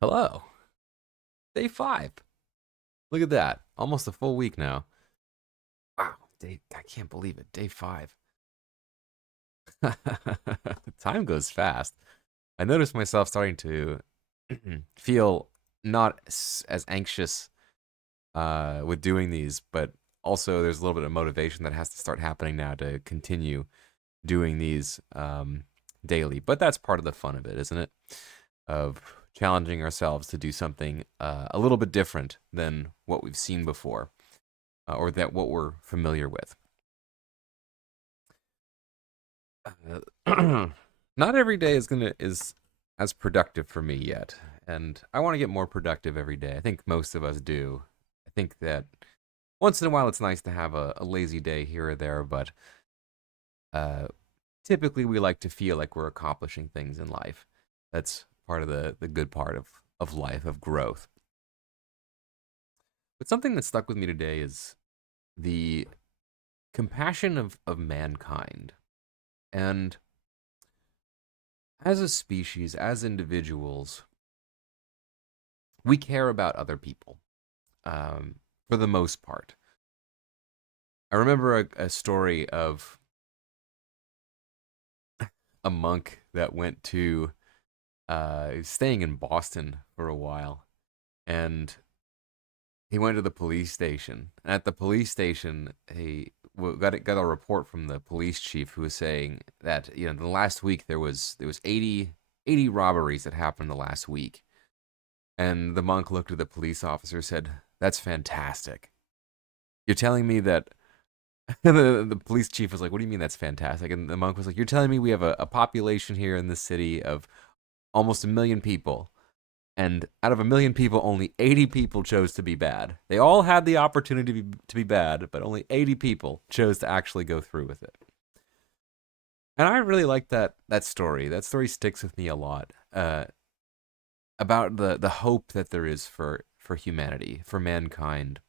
Hello. Day 5. Look at that. Almost a full week now. Wow. I can't believe it. Day 5. Time goes fast. I noticed myself starting to feel not as anxious with doing these, but also there's a little bit of motivation that has to start happening now to continue doing these daily. But that's part of the fun of it, isn't it? Of challenging ourselves to do something a little bit different than what we've seen before. Or that what we're familiar with. Not every day is as productive for me yet, and I want to get more productive every day. I think most of us do. I think that once in a while it's nice to have a lazy day here or there, but uh, typically we like to feel like we're accomplishing things in life. That's part of the good part of life, of growth. But something that stuck with me today is the compassion of mankind. And as a species, as individuals, we care about other people for the most part. I remember a story of a monk that went to, he was staying in Boston for a while, and he went to the police station. And at the police station, he got a report from the police chief who was saying that the last week there was 80 robberies that happened the last week. And the monk looked at the police officer and said, "That's fantastic. You're telling me that." The police chief was like, "What do you mean that's fantastic?" And the monk was like, "You're telling me we have a population here in this city of almost 1 million people. And out of 1 million people, only 80 people chose to be bad. They all had the opportunity to be bad, but only 80 people chose to actually go through with it." And I really like that story. That story sticks with me a lot. About the hope that there is for humanity, for mankind,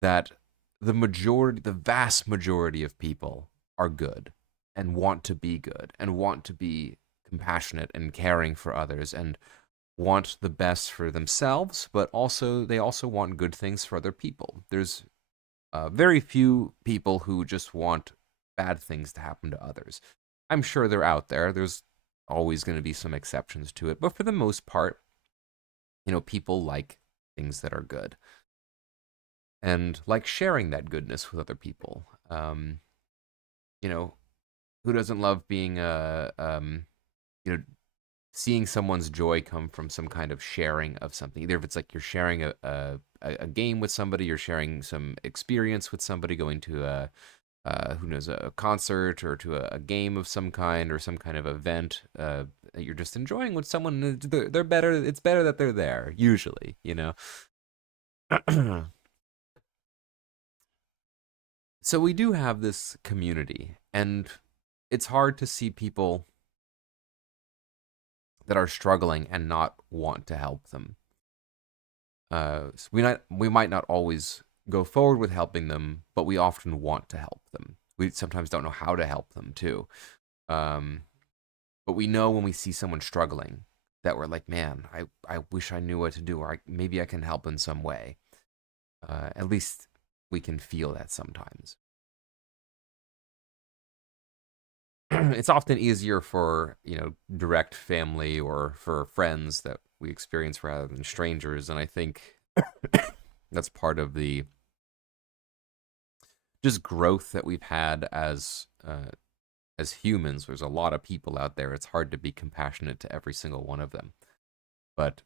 that the vast majority of people are good and want to be good and want to be compassionate and caring for others and want the best for themselves, but also they also want good things for other people. There's very few people who just want bad things to happen to others. I'm sure they're out there. There's always going to be some exceptions to it, but for the most part, people like things that are good and like sharing that goodness with other people. You know, who doesn't love being you know, seeing someone's joy come from some kind of sharing of something. Either if it's like you're sharing a game with somebody, you're sharing some experience with somebody, going to a who knows, a concert or to a game of some kind or some kind of event that you're just enjoying with someone. They're better. It's better that they're there usually. So we do have this community, and it's hard to see people that are struggling and not want to help them. So we might not always go forward with helping them, but we often want to help them. We sometimes don't know how to help them too. Um, but we know when we see someone struggling that we're like, man, I wish I knew what to do, or maybe I can help in some way. At least we can feel that sometimes. It's often easier for direct family or for friends that we experience rather than strangers, and I think that's part of the just growth that we've had as humans. There's a lot of people out there. It's hard to be compassionate to every single one of them, but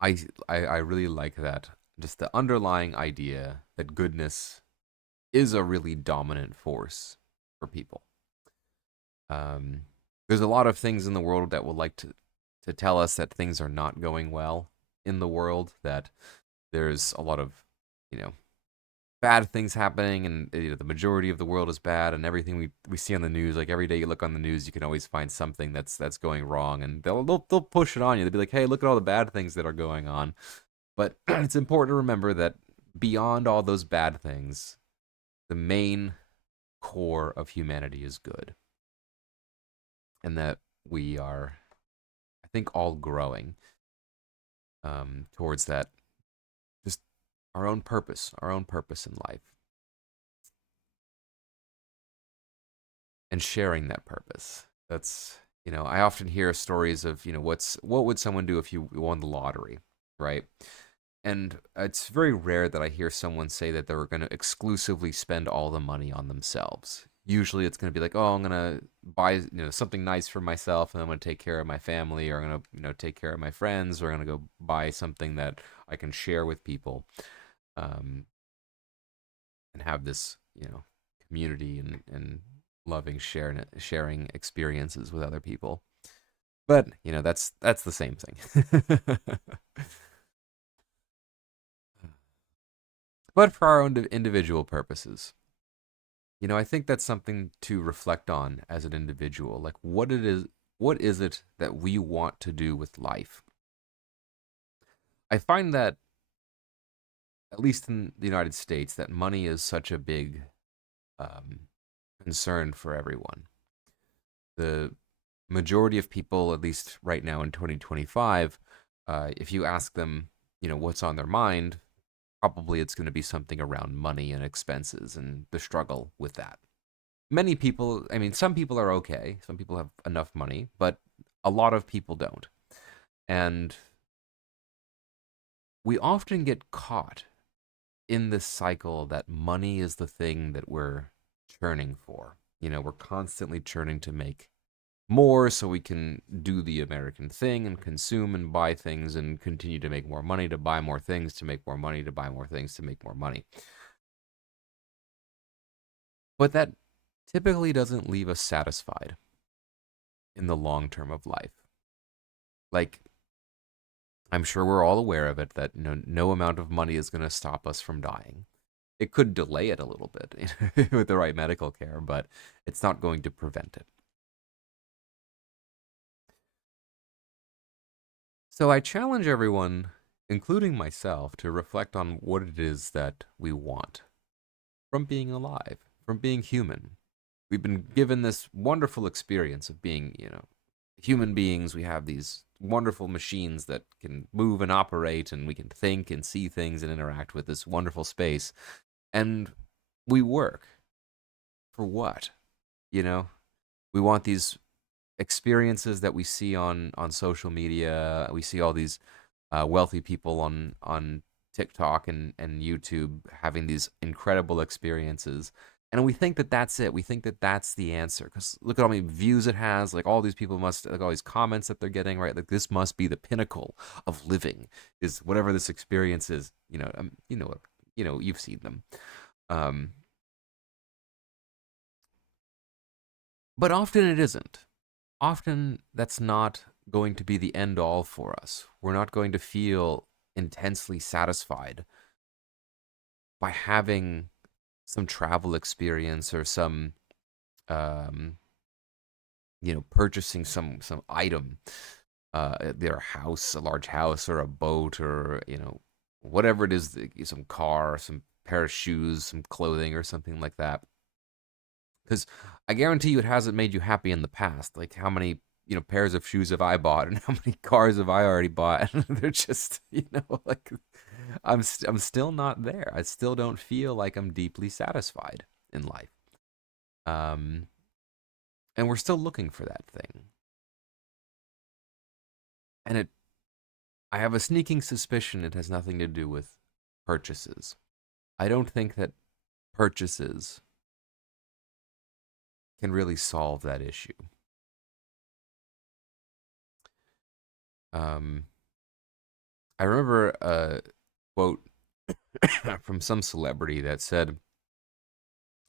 I really like that, just the underlying idea that goodness is a really dominant force for people. Um, there's a lot of things in the world that would like to tell us that things are not going well in the world, that there's a lot of, you know, bad things happening, and the majority of the world is bad, and everything we see on the news, like every day you look on the news, you can always find something that's going wrong, and they'll push it on you. They'll be like, hey, look at all the bad things that are going on. But it's important to remember that beyond all those bad things, the main core of humanity is good, and that we are, I think, all growing towards that, just our own purpose in life, and sharing that purpose. That's, I often hear stories of, what would someone do if you won the lottery, right? And it's very rare that I hear someone say that they're going to exclusively spend all the money on themselves. Usually it's going to be like, oh, I'm going to buy, something nice for myself, and I'm going to take care of my family, or I'm going to, take care of my friends, or I'm going to go buy something that I can share with people, um, and have this, community and loving sharing experiences with other people. But, that's the same thing. But for our own individual purposes, I think that's something to reflect on as an individual. Like, what is it that we want to do with life? I find that, at least in the United States, that money is such a big um, concern for everyone. The majority of people, at least right now in 2025, if you ask them, what's on their mind, probably it's going to be something around money and expenses and the struggle with that. Many people, I mean, some people are okay. Some people have enough money, but a lot of people don't. And we often get caught in this cycle that money is the thing that we're churning for. We're constantly churning to make more so we can do the American thing and consume and buy things and continue to make more money to buy more things to make more money to buy more things to make more money. But that typically doesn't leave us satisfied in the long term of life. Like, I'm sure we're all aware of it that no amount of money is going to stop us from dying. It could delay it a little bit with the right medical care, but it's not going to prevent it. So I challenge everyone, including myself, to reflect on what it is that we want from being alive, from being human. We've been given this wonderful experience of being, human beings. We have these wonderful machines that can move and operate, and we can think and see things and interact with this wonderful space. And we work for what? You know, we want these experiences that we see on social media. We see all these wealthy people on TikTok and YouTube having these incredible experiences. And we think that that's it. We think that that's the answer because look at how many views it has. Like all these people must, like all these comments that they're getting, right? Like this must be the pinnacle of living, is whatever this experience is. You've seen them. Um, but often it isn't. Often that's not going to be the end all for us. We're not going to feel intensely satisfied by having some travel experience or some um purchasing some item, their house, a large house or a boat, or whatever it is, some car, some pair of shoes, some clothing or something like that. Because I guarantee you it hasn't made you happy in the past. Like how many pairs of shoes have I bought, and how many cars have I already bought? And they're just like I'm still not there. I still don't feel like I'm deeply satisfied in life. Um, and we're still looking for that thing. And I have a sneaking suspicion it has nothing to do with purchases. I don't think that purchases can really solve that issue. Um, I remember a quote from some celebrity that said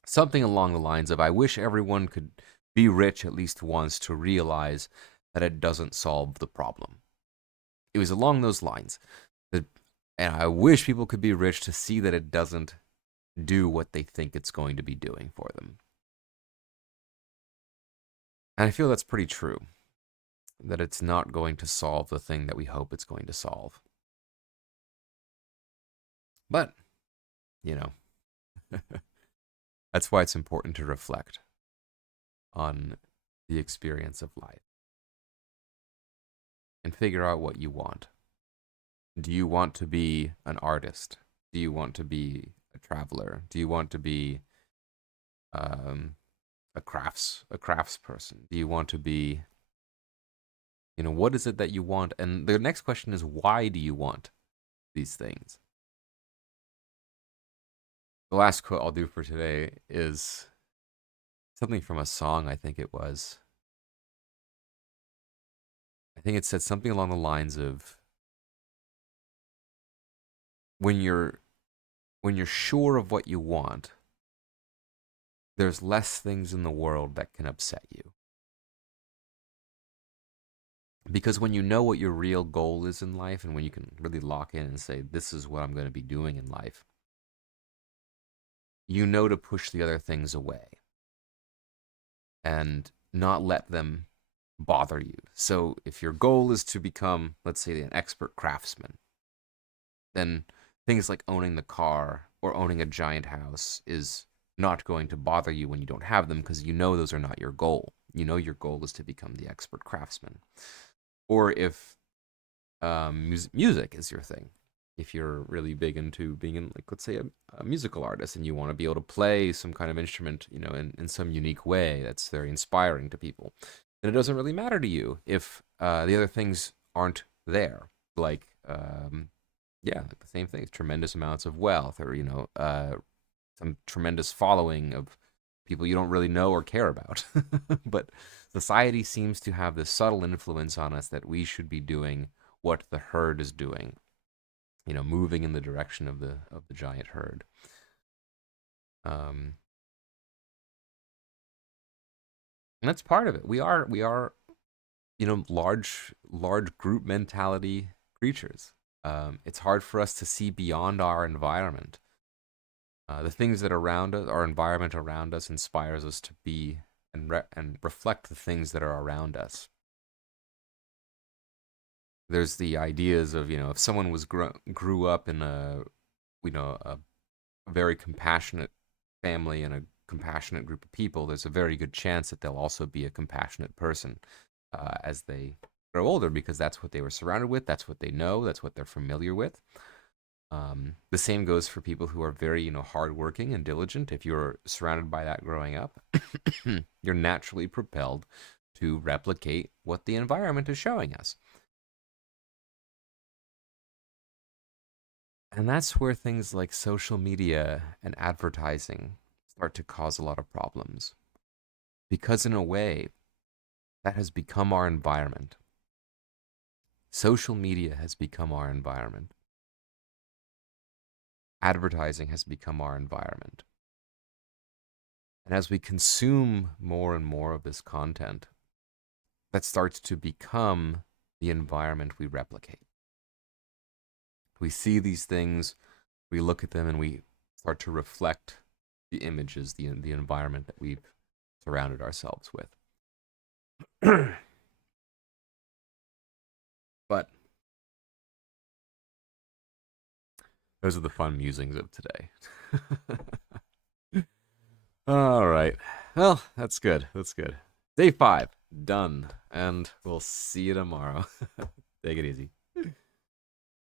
something along the lines of, I wish everyone could be rich at least once to realize that it doesn't solve the problem. It was along those lines. That, and I wish people could be rich to see that it doesn't do what they think it's going to be doing for them. And I feel that's pretty true, that it's not going to solve the thing that we hope it's going to solve. But, you know, that's why it's important to reflect on the experience of life. and figure out what you want. Do you want to be an artist? Do you want to be a traveler? Do you want to be um, a crafts person? Do you want to be, what is it that you want? And the next question is, why do you want these things? The last quote I'll do for today is something from a song, I think it was. I think it said something along the lines of, when you're sure of what you want, there's less things in the world that can upset you. Because when you know what your real goal is in life, and when you can really lock in and say, this is what I'm going to be doing in life, you know to push the other things away and not let them bother you. So if your goal is to become, let's say, an expert craftsman, then things like owning the car or owning a giant house is not going to bother you when you don't have them, because you know those are not your goal. You know your goal is to become the expert craftsman. Or if music is your thing, if you're really big into being, like, let's say, a musical artist, and you want to be able to play some kind of instrument, in some unique way that's very inspiring to people, then it doesn't really matter to you if the other things aren't there. Like, yeah, like the same thing, tremendous amounts of wealth, or, some tremendous following of people you don't really know or care about. But society seems to have this subtle influence on us that we should be doing what the herd is doing, moving in the direction of the giant herd. And that's part of it. We are large group mentality creatures. It's hard for us to see beyond our environment. The things that are around us, our environment around us, inspires us to be and reflect the things that are around us. There's the ideas of, if someone grew up in a very compassionate family and a compassionate group of people, there's a very good chance that they'll also be a compassionate person as they grow older, because that's what they were surrounded with, that's what they know, that's what they're familiar with. The same goes for people who are very, hardworking and diligent. If you're surrounded by that growing up, you're naturally propelled to replicate what the environment is showing us. And that's where things like social media and advertising start to cause a lot of problems. Because in a way, that has become our environment. Social media has become our environment. Advertising has become our environment. And as we consume more and more of this content, that starts to become the environment we replicate. We see these things, we look at them, and we start to reflect the images, the environment that we've surrounded ourselves with. But those are the fun musings of today. All right. Well, that's good. That's good. Day 5, done. And we'll see you tomorrow. Take it easy.